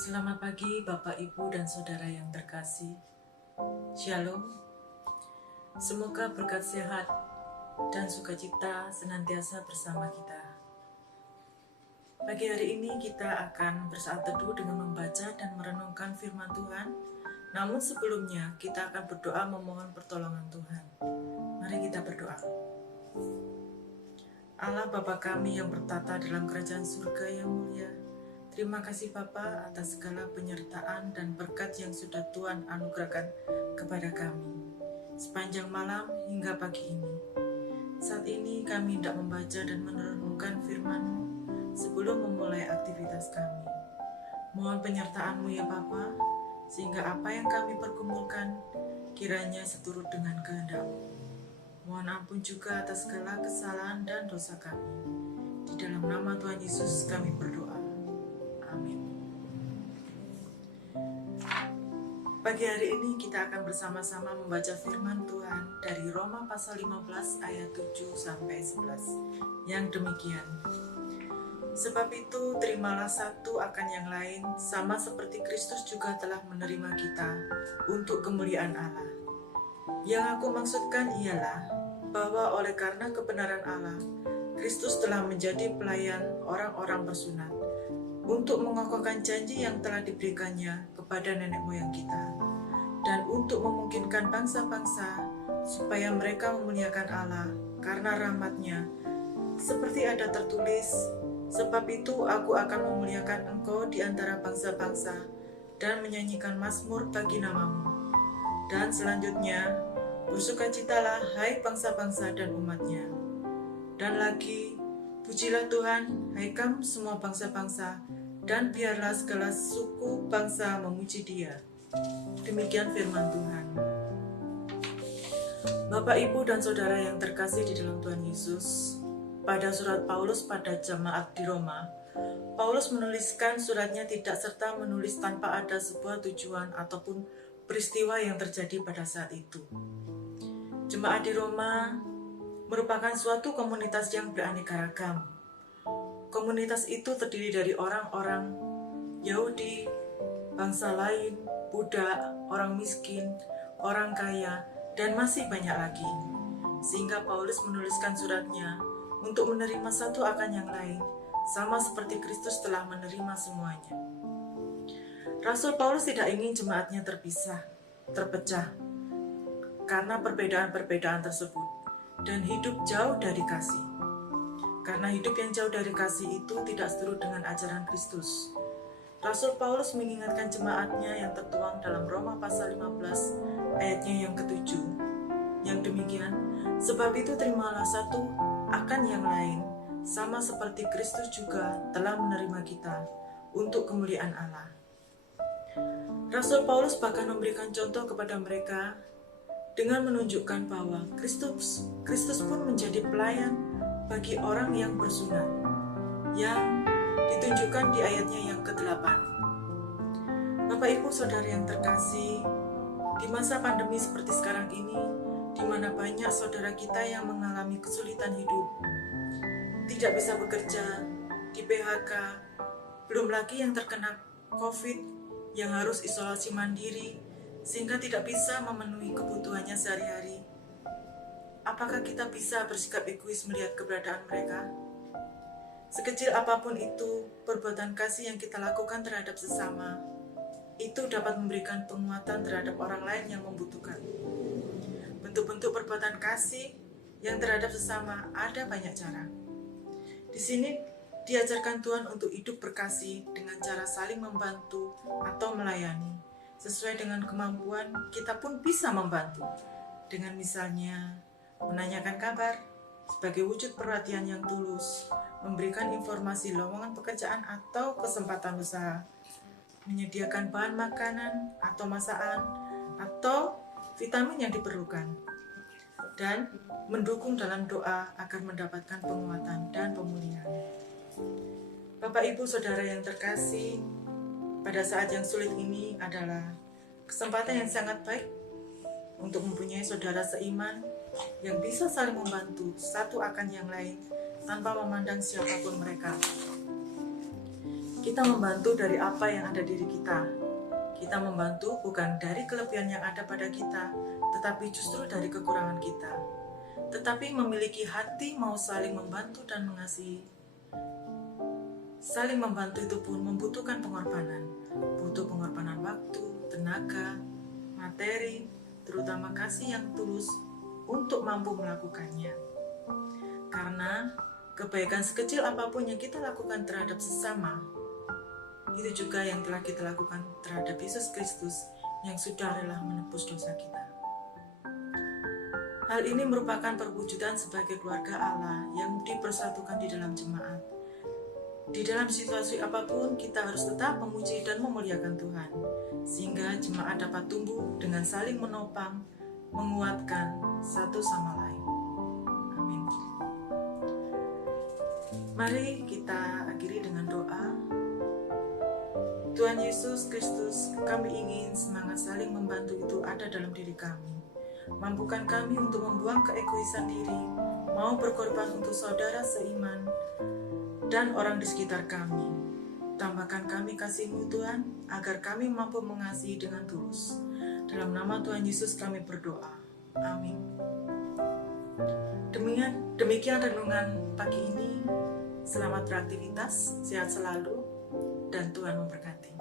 Selamat pagi Bapak, Ibu, dan Saudara yang terkasih. Shalom. Semoga berkat sehat dan sukacita senantiasa bersama kita. Pagi hari ini kita akan bersaat teduh dengan membaca dan merenungkan firman Tuhan. Namun sebelumnya kita akan berdoa memohon pertolongan Tuhan. Mari kita berdoa. Allah Bapa kami yang bertata dalam kerajaan surga yang mulia, terima kasih Bapa atas segala penyertaan dan berkat yang sudah Tuhan anugerahkan kepada kami sepanjang malam hingga pagi ini. Saat ini kami hendak membaca dan merenungkan firman-Mu sebelum memulai aktivitas kami. Mohon penyertaan-Mu ya Bapa, sehingga apa yang kami pergumulkan kiranya seturut dengan kehendak-Mu. Mohon ampun juga atas segala kesalahan dan dosa kami. Di dalam nama Tuhan Yesus kami berdoa. Amin. Pagi hari ini kita akan bersama-sama membaca firman Tuhan dari Roma pasal 15 ayat 7 sampai 11. Yang demikian. Sebab itu terimalah satu akan yang lain, sama seperti Kristus juga telah menerima kita untuk kemuliaan Allah. Yang aku maksudkan ialah bahwa oleh karena kebenaran Allah, Kristus telah menjadi pelayan orang-orang bersunat untuk mengokohkan janji yang telah diberikannya kepada nenek moyang kita, dan untuk memungkinkan bangsa-bangsa supaya mereka memuliakan Allah karena rahmat-Nya, seperti ada tertulis, sebab itu aku akan memuliakan engkau di antara bangsa-bangsa dan menyanyikan mazmur bagi namamu. Dan selanjutnya, bersukacitalah hai bangsa-bangsa dan umat-Nya. Dan lagi, pujilah Tuhan, hai kamu semua bangsa-bangsa, dan biarlah segala suku bangsa memuji Dia. Demikian firman Tuhan. Bapak, Ibu, dan Saudara yang terkasih di dalam Tuhan Yesus, pada surat Paulus pada jemaat di Roma, Paulus menuliskan suratnya tidak serta menulis tanpa ada sebuah tujuan ataupun peristiwa yang terjadi pada saat itu. Jemaat di Roma merupakan suatu komunitas yang beraneka ragam. Komunitas itu terdiri dari orang-orang Yahudi, bangsa lain, budak, orang miskin, orang kaya, dan masih banyak lagi. Sehingga Paulus menuliskan suratnya untuk menerima satu akan yang lain, sama seperti Kristus telah menerima semuanya. Rasul Paulus tidak ingin jemaatnya terpecah, karena perbedaan-perbedaan tersebut, dan hidup jauh dari kasih. Karena hidup yang jauh dari kasih itu tidak seturut dengan ajaran Kristus. Rasul Paulus mengingatkan jemaatnya yang tertuang dalam Roma pasal 15 ayatnya yang ke-7. Yang demikian, sebab itu terimalah satu akan yang lain, sama seperti Kristus juga telah menerima kita untuk kemuliaan Allah. Rasul Paulus bahkan memberikan contoh kepada mereka dengan menunjukkan bahwa Kristus pun menjadi pelayan bagi orang yang bersunat, yang ditunjukkan di ayatnya yang ke-8. Bapak, Ibu, Saudara yang terkasih, di masa pandemi seperti sekarang ini, di mana banyak saudara kita yang mengalami kesulitan hidup, tidak bisa bekerja, di PHK, belum lagi yang terkena COVID, yang harus isolasi mandiri, sehingga tidak bisa memenuhi kebutuhannya sehari-hari. Apakah kita bisa bersikap egois melihat keberadaan mereka? Sekecil apapun itu, perbuatan kasih yang kita lakukan terhadap sesama, itu dapat memberikan penguatan terhadap orang lain yang membutuhkan. Bentuk-bentuk perbuatan kasih yang terhadap sesama ada banyak cara. Di sini diajarkan Tuhan untuk hidup berkasih dengan cara saling membantu atau melayani. Sesuai dengan kemampuan, kita pun bisa membantu. Dengan misalnya, menanyakan kabar, sebagai wujud perhatian yang tulus, memberikan informasi lowongan pekerjaan atau kesempatan usaha, menyediakan bahan makanan atau masakan, atau vitamin yang diperlukan, dan mendukung dalam doa agar mendapatkan penguatan dan pemulihan. Bapak, Ibu, Saudara yang terkasih, pada saat yang sulit ini adalah kesempatan yang sangat baik untuk mempunyai saudara seiman yang bisa saling membantu satu akan yang lain tanpa memandang siapapun mereka. Kita membantu dari apa yang ada diri kita. Kita membantu bukan dari kelebihan yang ada pada kita, tetapi justru dari kekurangan kita. Tetapi memiliki hati mau saling membantu dan mengasihi. Saling membantu itu pun membutuhkan pengorbanan. Butuh pengorbanan waktu, tenaga, materi, terutama kasih yang tulus untuk mampu melakukannya. Karena kebaikan sekecil apapun yang kita lakukan terhadap sesama, itu juga yang telah kita lakukan terhadap Yesus Kristus yang sudah rela menebus dosa kita. Hal ini merupakan perwujudan sebagai keluarga Allah yang dipersatukan di dalam jemaat. Di dalam situasi apapun, kita harus tetap memuji dan memuliakan Tuhan, sehingga jemaat dapat tumbuh dengan saling menopang, menguatkan satu sama lain. Amin. Mari kita akhiri dengan doa. Tuhan Yesus Kristus, kami ingin semangat saling membantu itu ada dalam diri kami. Mampukan kami untuk membuang keegoisan diri, mau berkorban untuk saudara seiman dan orang di sekitar kami. Tambahkan kami kasih-Mu Tuhan, agar kami mampu mengasihi dengan tulus. Dalam nama Tuhan Yesus kami berdoa. Amin. Demikian renungan pagi ini. Selamat beraktivitas, sehat selalu, dan Tuhan memberkati.